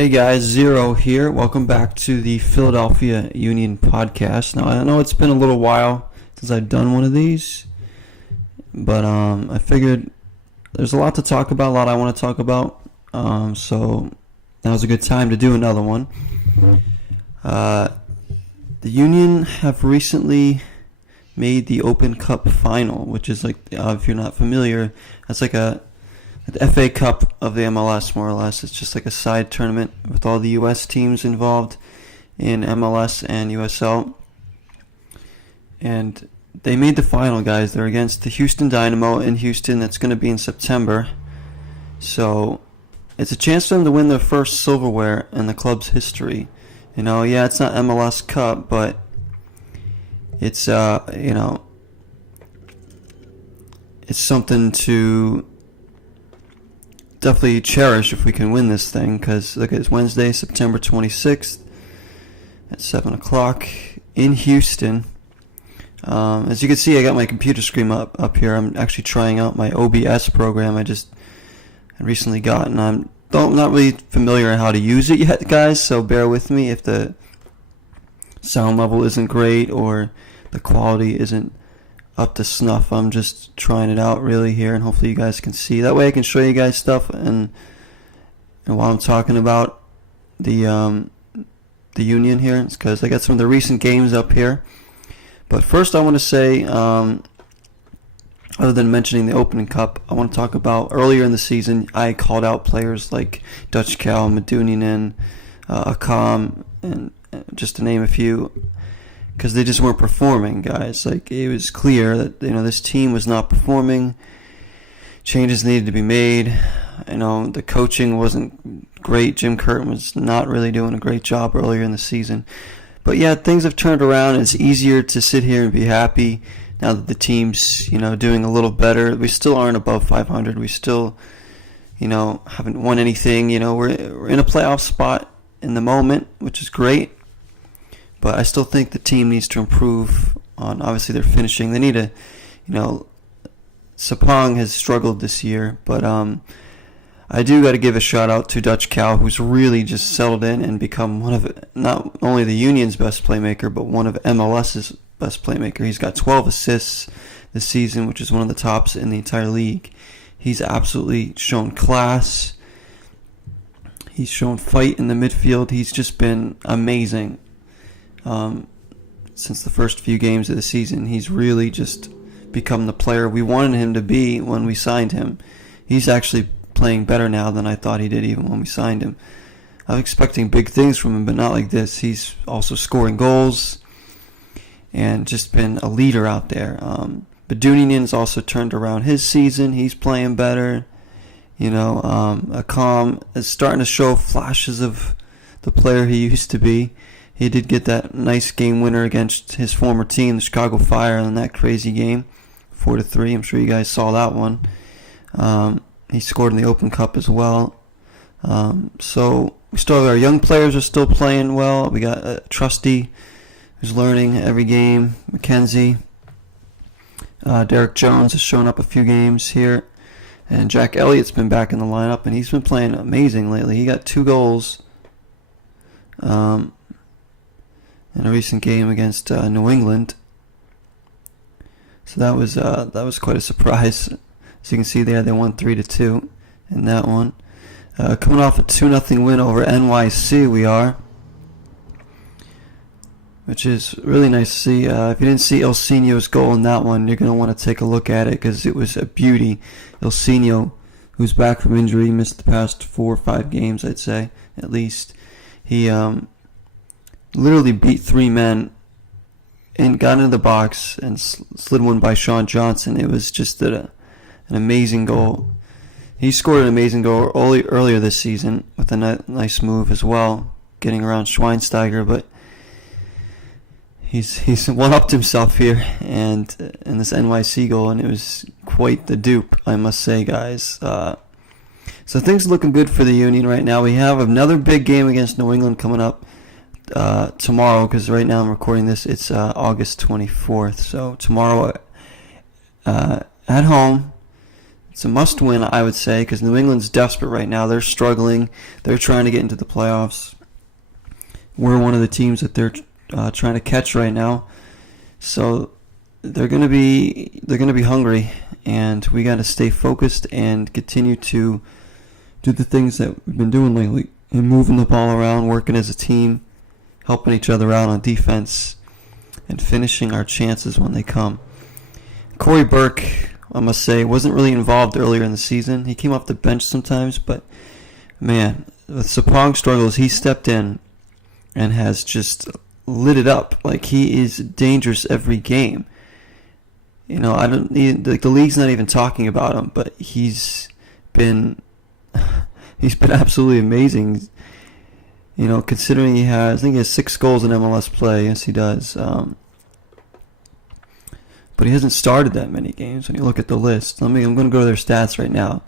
Hey guys, Zero here. Welcome back to the Philadelphia Union podcast. Now, I know it's been a little while since I've done one of these, but I figured there's a lot to talk about, a lot I want to talk about, so now's a good time to do another one. The Union have recently made the Open Cup final, which is like, if you're not familiar, that's like the FA Cup of the MLS, more or less. It's just like a side tournament with all the U.S. teams involved in MLS and USL. And they made the final, guys. They're against the Houston Dynamo in Houston. That's going to be in September. So it's a chance for them to win their first silverware in the club's history. You know, yeah, it's not MLS Cup, but it's, it's something to definitely cherish if we can win this thing, because look, it's Wednesday, September 26th at 7 o'clock in Houston. As you can see, I got my computer screen up here. I'm actually trying out my OBS program I recently got, and I'm not really familiar on how to use it yet, guys, so bear with me if the sound level isn't great or the quality isn't up to snuff. I'm just trying it out really here, and hopefully you guys can see. That way I can show you guys stuff and while I'm talking about the Union here, it's because I got some of the recent games up here. But first I want to say, other than mentioning the Opening Cup, I want to talk about earlier in the season I called out players like Dutch Cal, Medunjanin, Akam, and just to name a few, because they just weren't performing, guys. Like, it was clear that, this team was not performing. Changes needed to be made. The coaching wasn't great. Jim Curtin was not really doing a great job earlier in the season. But yeah, things have turned around. It's easier to sit here and be happy now that the team's, doing a little better. We still aren't above 500. We still, haven't won anything. We're in a playoff spot in the moment, which is great. But I still think the team needs to improve on, obviously, their finishing. They need to, Sapong has struggled this year. But I do got to give a shout out to Dutch Cal, who's really just settled in and become one of, not only the Union's best playmaker, but one of MLS's best playmaker. He's got 12 assists this season, which is one of the tops in the entire league. He's absolutely shown class. He's shown fight in the midfield. He's just been amazing. Since the first few games of the season, he's really just become the player we wanted him to be when we signed him. He's actually playing better now than I thought he did even when we signed him. I was expecting big things from him, but not like this. He's also scoring goals and just been a leader out there. Medunjanin's also turned around his season. He's playing better. Akam is starting to show flashes of the player he used to be. He did get that nice game winner against his former team, the Chicago Fire, in that crazy game, 4-3. I'm sure you guys saw that one. He scored in the Open Cup as well. So we still have our young players are still playing well. We got Trusty, who's learning every game. Mackenzie, Derek Jones has shown up a few games here, and Jack Elliott's been back in the lineup, and he's been playing amazing lately. He got 2 goals. In a recent game against New England, so that was quite a surprise. As you can see there, they won 3-2 in that one. Coming off a 2-0 win over NYC, we are, which is really nice to see. If you didn't see Ilsinho's goal in that one, you're going to want to take a look at it because it was a beauty. Ilsinho, who's back from injury, missed the past 4 or 5 games, I'd say, at least. He literally beat 3 men and got into the box and slid one by Sean Johnson. It was just an amazing goal. He scored an amazing goal earlier this season with a nice move as well, getting around Schweinsteiger, but he's one-upped himself here and in this NYC goal, and it was quite the DOOP, I must say, guys. So things are looking good for the Union right now. We have another big game against New England coming up tomorrow, because right now I'm recording this, it's August 24th. So tomorrow at home, It's a must-win, I would say, because New England's desperate right now. They're struggling. They're trying to get into the playoffs. We're one of the teams that they're trying to catch right now. So they're gonna be hungry, and we got to stay focused and continue to do the things that we've been doing lately, and moving the ball around, working as a team, helping each other out on defense, and finishing our chances when they come. Corey Burke, I must say, wasn't really involved earlier in the season. He came off the bench sometimes, but man, with Sapong struggles, he stepped in and has just lit it up. Like, he is dangerous every game. You know, the league's not even talking about him, but he's been absolutely amazing. You know, considering I think he has 6 goals in MLS play. Yes, he does. But he hasn't started that many games when you look at the list. I'm going to go to their stats right now.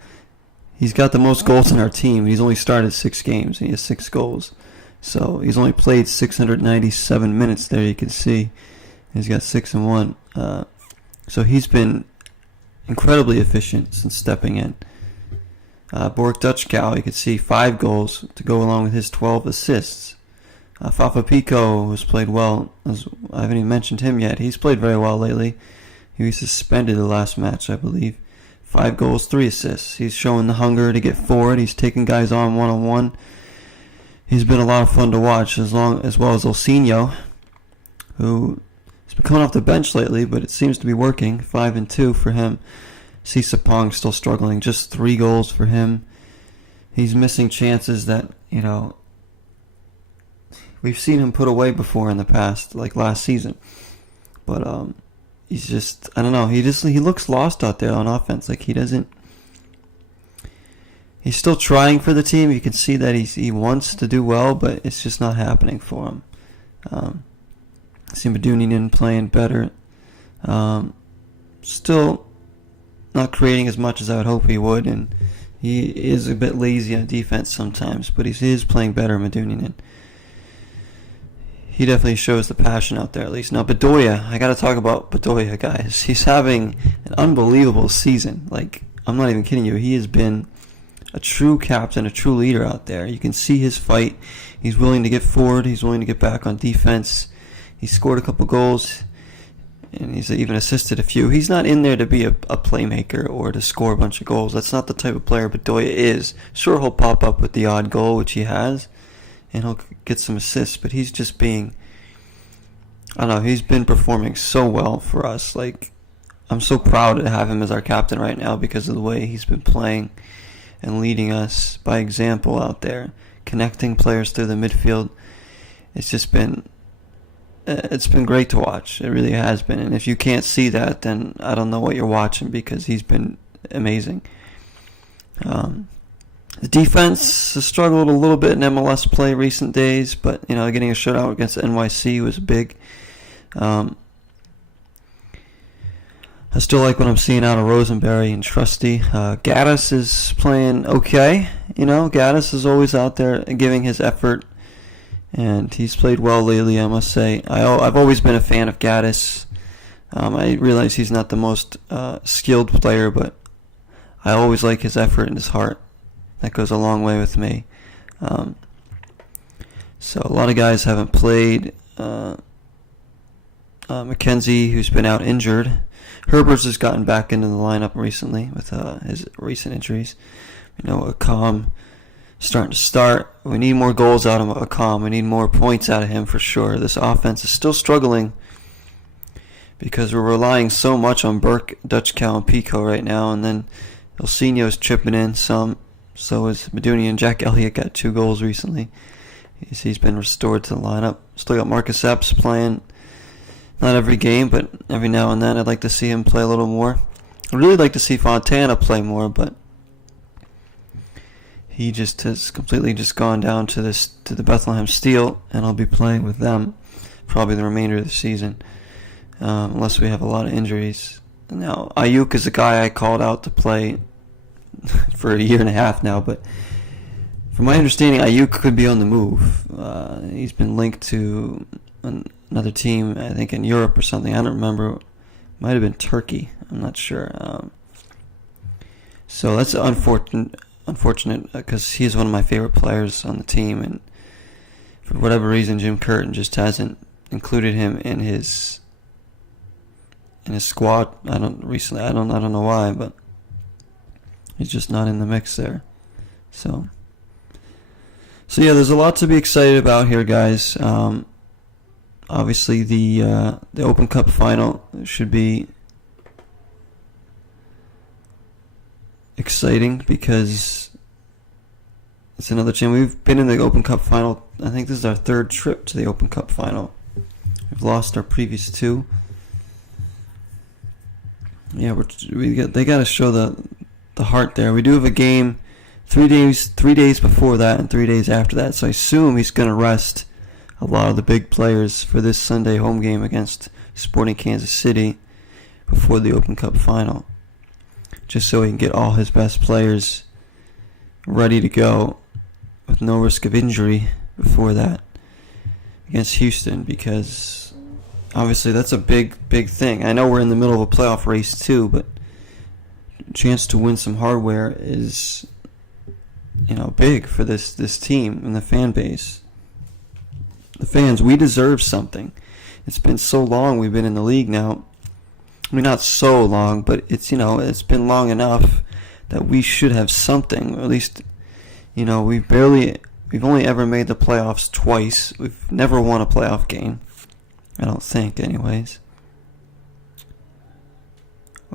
He's got the most goals on our team. He's only started 6 games, and he has 6 goals. So he's only played 697 minutes there, you can see. He's got 6 and 1. So he's been incredibly efficient since stepping in. Bork Dutchkow, you can see 5 goals to go along with his 12 assists. Fafa Pico has played well. I haven't even mentioned him yet. He's played very well lately. He was suspended the last match, I believe. 5 goals, 3 assists. He's showing the hunger to get forward. He's taking guys on one-on-one. He's been a lot of fun to watch, as well as Olsinho, who has been coming off the bench lately, but it seems to be working. 5 and 2 for him. See Sapong still struggling. Just 3 goals for him. He's missing chances that, you know, we've seen him put away before in the past, like last season. But he's just, I don't know, he looks lost out there on offense. Like, he's still trying for the team. You can see that he wants to do well, but it's just not happening for him. See Medunjanin playing better. Still not creating as much as I would hope he would, and he is a bit lazy on defense sometimes, but he is playing better, Medunjanin. He definitely shows the passion out there, at least. Now, Bedoya, I got to talk about Bedoya, guys. He's having an unbelievable season. Like, I'm not even kidding you. He has been a true captain, a true leader out there. You can see his fight. He's willing to get forward. He's willing to get back on defense. He scored a couple goals, and he's even assisted a few. He's not in there to be a playmaker or to score a bunch of goals. That's not the type of player Bedoya is. Sure, he'll pop up with the odd goal, which he has, and he'll get some assists, but he's just being, I don't know, he's been performing so well for us. Like, I'm so proud to have him as our captain right now because of the way he's been playing and leading us by example out there, connecting players through the midfield. It's been great to watch. It really has been. And if you can't see that, then I don't know what you're watching, because he's been amazing. The defense has struggled a little bit in MLS play recent days, but, you know, getting a shutout against NYC was big. I still like what I'm seeing out of Rosenberry and Trusty. Gaddis is playing okay. You know, Gaddis is always out there giving his effort, and he's played well lately, I must say. I've always been a fan of Gaddis. I realize he's not the most skilled player, but I always like his effort and his heart. That goes a long way with me. So a lot of guys haven't played. McKenzie, who's been out injured. Herbert's has gotten back into the lineup recently with his recent injuries. You know, Akam starting to start. We need more goals out of Akam. We need more points out of him for sure. This offense is still struggling because we're relying so much on Burke, Dutchkow, and Pico right now, and then Olsinho's chipping in some. So is Medunjanin. Jack Elliott got 2 goals recently. He's been restored to the lineup. Still got Marcus Epps playing. Not every game, but every now and then I'd like to see him play a little more. I'd really like to see Fontana play more, but he just has completely just gone down to the Bethlehem Steel, and I'll be playing with them probably the remainder of the season, unless we have a lot of injuries. Now, Ayuk is a guy I called out to play for a year and a half now, but from my understanding, Ayuk could be on the move. He's been linked to another team, I think in Europe or something. I don't remember. Might have been Turkey. I'm not sure. So that's unfortunate because he's one of my favorite players on the team, and for whatever reason, Jim Curtin just hasn't included him in his squad. I don't know why, but he's just not in the mix there. So yeah, there's a lot to be excited about here, guys. Obviously, the Open Cup final should be exciting because it's another team. We've been in the Open Cup final. I think this is our third trip to the Open Cup final. We've lost our previous two. Yeah, they got to show the heart there. We do have a game 3 days before that and 3 days after that. So I assume he's going to rest a lot of the big players for this Sunday home game against Sporting Kansas City before the Open Cup final, just so he can get all his best players ready to go with no risk of injury before that against Houston, because obviously that's a big thing. I know we're in the middle of a playoff race too, but a chance to win some hardware is, big for this team and the fan base. The fans, we deserve something. It's been so long we've been in the league now. I mean, not so long, but it's been long enough that we should have something. Or at least, we've only ever made the playoffs twice. We've never won a playoff game. I don't think, anyways.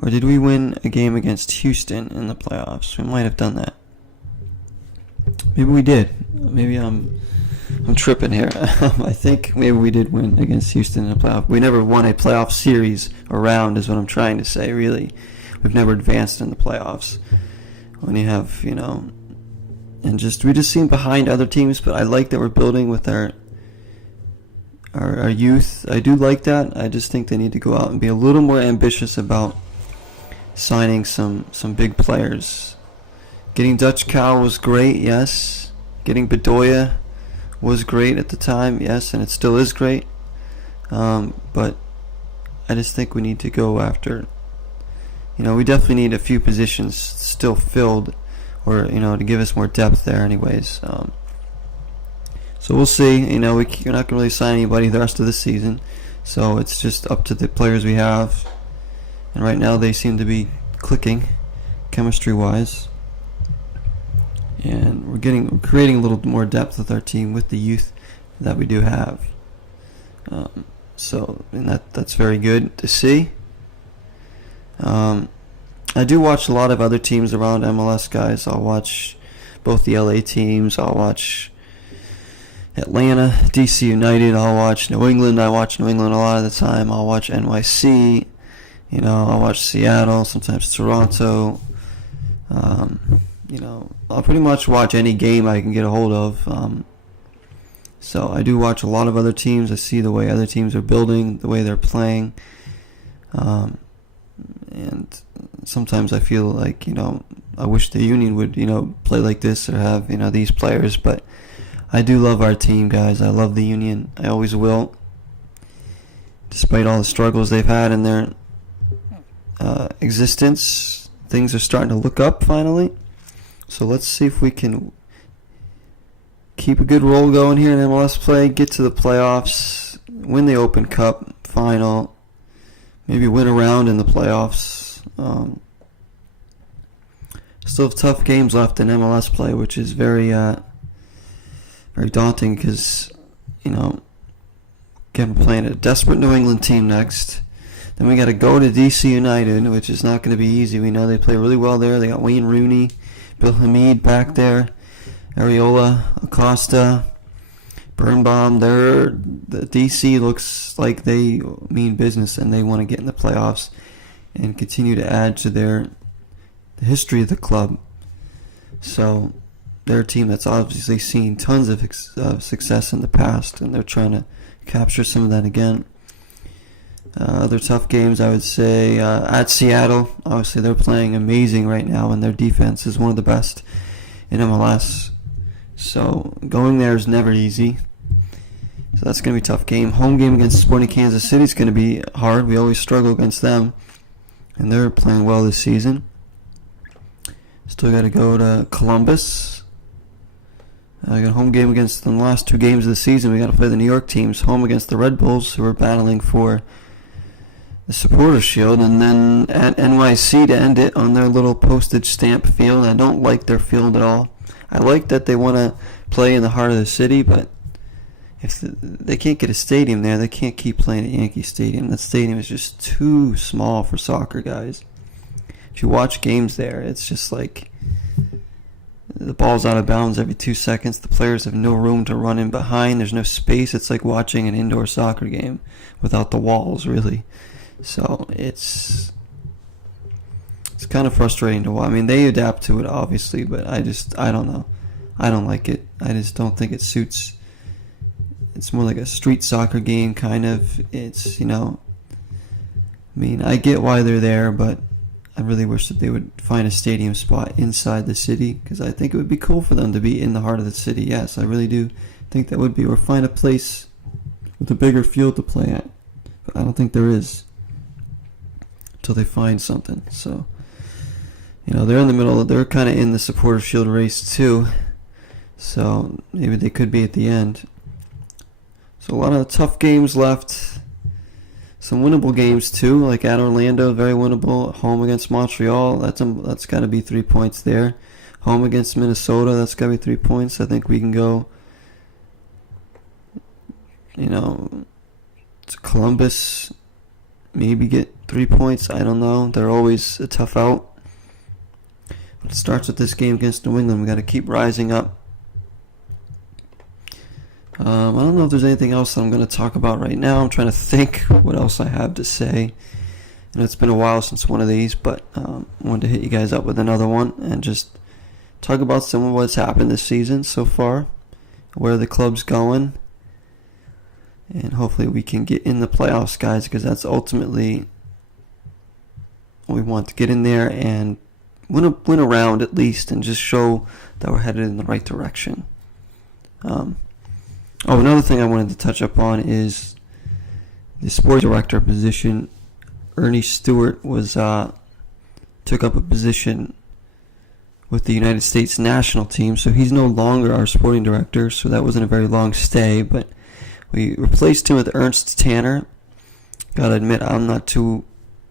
Or did we win a game against Houston in the playoffs? We might have done that. Maybe we did. Maybe I'm tripping here. I think maybe we did win against Houston in a playoff. We never won a playoff series or round is what I'm trying to say, really. We've never advanced in the playoffs. When you have, and we just seem behind other teams, but I like that we're building with our youth. I do like that. I just think they need to go out and be a little more ambitious about signing some big players. Getting Dutch Cow was great, yes. Getting Bedoya was great at the time, yes, and it still is great. But I just think we need to go after, we definitely need a few positions still filled, or, to give us more depth there anyways. So we'll see. You're not going to really sign anybody the rest of the season, so it's just up to the players we have. And right now they seem to be clicking chemistry-wise. And we're creating a little more depth with our team with the youth that we do have. And that's very good to see. I do watch a lot of other teams around MLS, guys. I'll watch both the LA teams. I'll watch Atlanta, DC United. I'll watch New England. I watch New England a lot of the time. I'll watch NYC. I'll watch Seattle, sometimes Toronto. I'll pretty much watch any game I can get a hold of. So I do watch a lot of other teams. I see the way other teams are building, the way they're playing. And sometimes I feel like, I wish the Union would, play like this or have, these players. But I do love our team, guys. I love the Union. I always will. Despite all the struggles they've had in their existence, things are starting to look up finally. So let's see if we can keep a good roll going here in MLS play, get to the playoffs, win the Open Cup final, maybe win a round in the playoffs. Still have tough games left in MLS play, which is very daunting because, again, we're playing a desperate New England team next. Then we got to go to DC United, which is not going to be easy. We know they play really well there. They got Wayne Rooney, Bill Hamid back there, Areola, Acosta, Birnbaum. The DC looks like they mean business and they want to get in the playoffs and continue to add to the history of the club. So they're a team that's obviously seen tons of success in the past, and they're trying to capture some of that again. Other tough games, I would say, at Seattle. Obviously, they're playing amazing right now, and their defense is one of the best in MLS. So going there is never easy. So that's going to be a tough game. Home game against Sporting Kansas City is going to be hard. We always struggle against them, and they're playing well this season. Still got to go to Columbus. I got a home game against the last 2 games of the season. We got to play the New York teams, home against the Red Bulls, who are battling for the Supporters Shield, and then at NYC to end it on their little postage stamp field. I don't like their field at all. I like that they want to play in the heart of the city, but if they can't get a stadium there, they can't keep playing at Yankee Stadium. That stadium is just too small for soccer, guys. If you watch games there, it's just like the ball's out of bounds every 2 seconds. The players have no room to run in behind. There's no space. It's like watching an indoor soccer game without the walls, really. So it's kind of frustrating to watch. I mean, they adapt to it, obviously, but I don't know. I don't like it. I just don't think it suits. It's more like a street soccer game, kind of. It's, I mean, I get why they're there, but I really wish that they would find a stadium spot inside the city, because I think it would be cool for them to be in the heart of the city. Yes, I really do think that would be. Or find a place with a bigger field to play at. But I don't think there is until they find something. So, they're in the middle. They're kind of in the Supporters Shield race too. So maybe they could be at the end. So a lot of tough games left. Some winnable games too, like at Orlando, very winnable. Home against Montreal, that's got to be 3 points there. Home against Minnesota, that's got to be 3 points. I think we can go, to Columbus, maybe get 3 points. I don't know. They're always a tough out. But it starts with this game against New England. We got to keep rising up. I don't know if there's anything else that I'm going to talk about right now. I'm trying to think what else I have to say. It's been a while since one of these, but I wanted to hit you guys up with another one and just talk about some of what's happened this season so far, where the club's going, and hopefully we can get in the playoffs, guys, because that's ultimately what we want, to get in there and win a round at least, and just show that we're headed in the right direction. Another thing I wanted to touch up on is the sports director position. Ernie Stewart took up a position with the United States national team, so he's no longer our sporting director, so that wasn't a very long stay, but we replaced him with Ernst Tanner. Gotta admit, I'm not too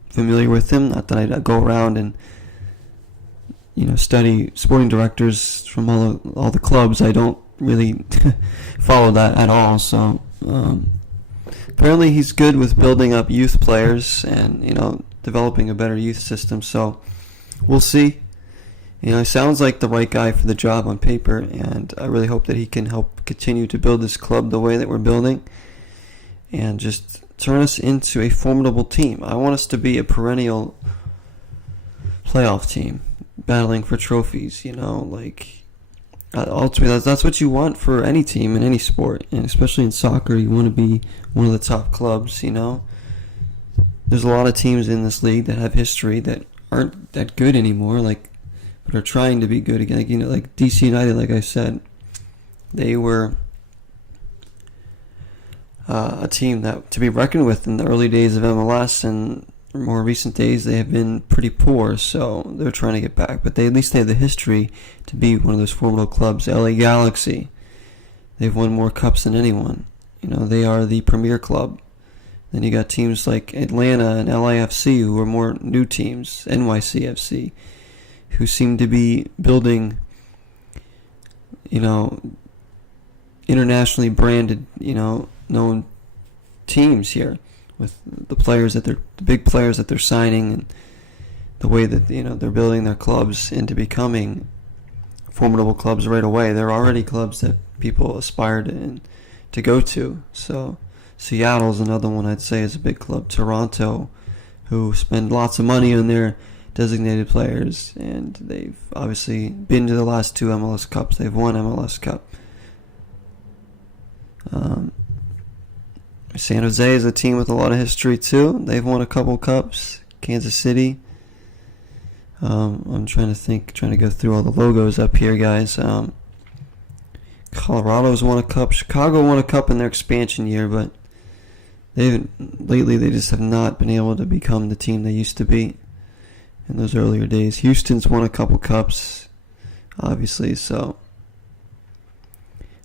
familiar with him, not that I go around and study sporting directors from all the clubs. I don't really follow that at all, so apparently he's good with building up youth players and developing a better youth system, so we'll see. He sounds like the right guy for the job on paper, and I really hope that he can help continue to build this club the way that we're building and just turn us into a formidable team. I want us to be a perennial playoff team battling for trophies, ultimately, that's what you want for any team in any sport, and especially in soccer. You want to be one of the top clubs. There's a lot of teams in this league that have history that aren't that good anymore, but are trying to be good again. Like DC United, like I said, they were a team that to be reckoned with in the early days of MLS, and more recent days they have been pretty poor, so they're trying to get back, but at least they have the history to be one of those formidable clubs. LA Galaxy, they've won more cups than anyone. They are the premier club. Then you got teams like Atlanta and LAFC, who are more new teams, NYCFC, who seem to be building internationally branded, known teams here, with the big players that they're signing, and the way that they're building their clubs into becoming formidable clubs right away. They're already clubs that people aspire to go to. So Seattle's another one I'd say is a big club. Toronto, who spend lots of money on their designated players, and they've obviously been to the last 2 MLS Cups. They've won MLS Cup. San Jose is a team with a lot of history too. They've won a couple cups. Kansas City. I'm trying to go through all the logos up here, guys. Colorado's won a cup. Chicago won a cup in their expansion year, but they just have not been able to become the team they used to be. in those earlier days. Houston's won a couple cups, obviously, so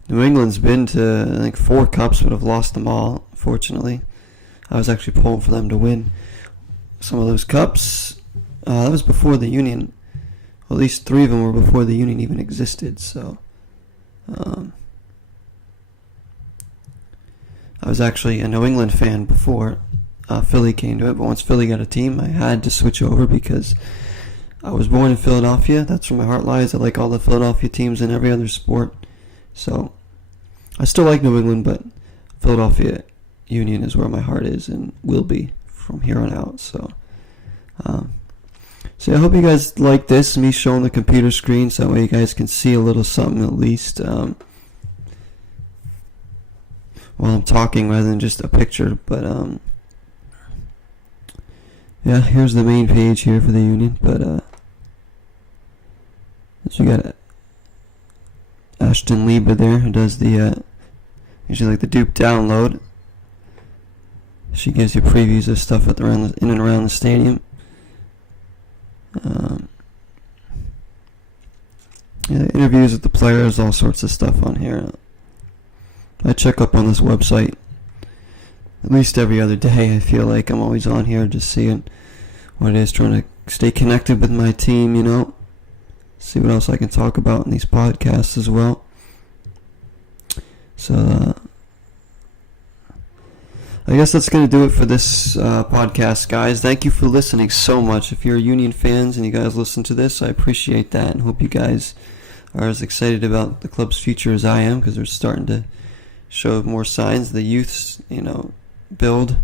New England's been to, I think, 4 cups, but have lost them all, fortunately. I was actually pulling for them to win some of those cups. That was before the Union. Well, at least 3 of them were before the Union even existed, so I was actually a New England fan before Philly came to it, but once Philly got a team, I had to switch over because I was born in Philadelphia. That's where my heart lies. I like all the Philadelphia teams in every other sport. So I still like New England, but Philadelphia Union is where my heart is and will be from here on out. So I hope you guys like this, me showing the computer screen, so that way you guys can see a little something at least while I'm talking rather than just a picture. But yeah, here's the main page here for the Union. But so you got Ashton Lieber there, who does the usually like the DOOP download. She gives you previews of stuff in and around the stadium. Yeah, interviews with the players, all sorts of stuff on here. I check up on this website at least every other day. I feel like I'm always on here just seeing what it is, trying to stay connected with my team, you know. See what else I can talk about in these podcasts as well. So, I guess that's going to do it for this podcast, guys. Thank you for listening so much. If you're Union fans and you guys listen to this, I appreciate that and hope you guys are as excited about the club's future as I am, because they're starting to show more signs. The youth's, build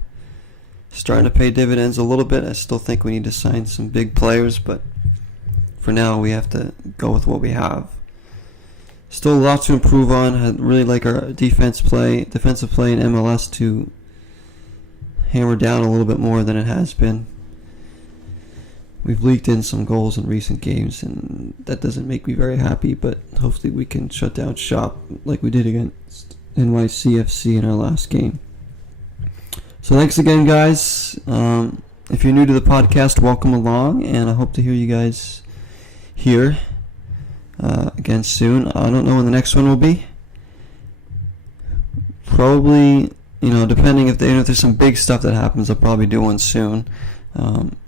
starting to pay dividends a little bit. I still think we need to sign some big players, but for now we have to go with what we have. Still a lot to improve on. I really like our defensive play in MLS to hammer down a little bit more than it has been. We've leaked in some goals in recent games, and that doesn't make me very happy, but hopefully we can shut down shop like we did against NYCFC in our last game. So thanks again, guys. If you're new to the podcast, welcome along, and I hope to hear you guys here again soon. I don't know when the next one will be. Probably, depending if there's some big stuff that happens, I'll probably do one soon.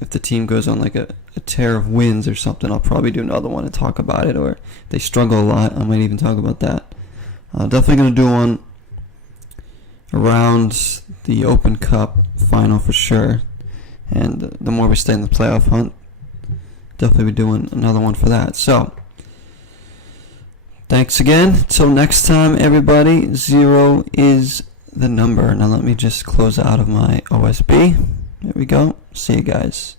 If the team goes on like a tear of wins or something, I'll probably do another one and talk about it. Or if they struggle a lot, I might even talk about that. Definitely going to do one around the Open Cup final for sure. And the more we stay in the playoff hunt, definitely be doing another one for that. So, thanks again. Till next time, everybody. 0 is the number. Now let me just close out of my OSB. There we go. See you guys.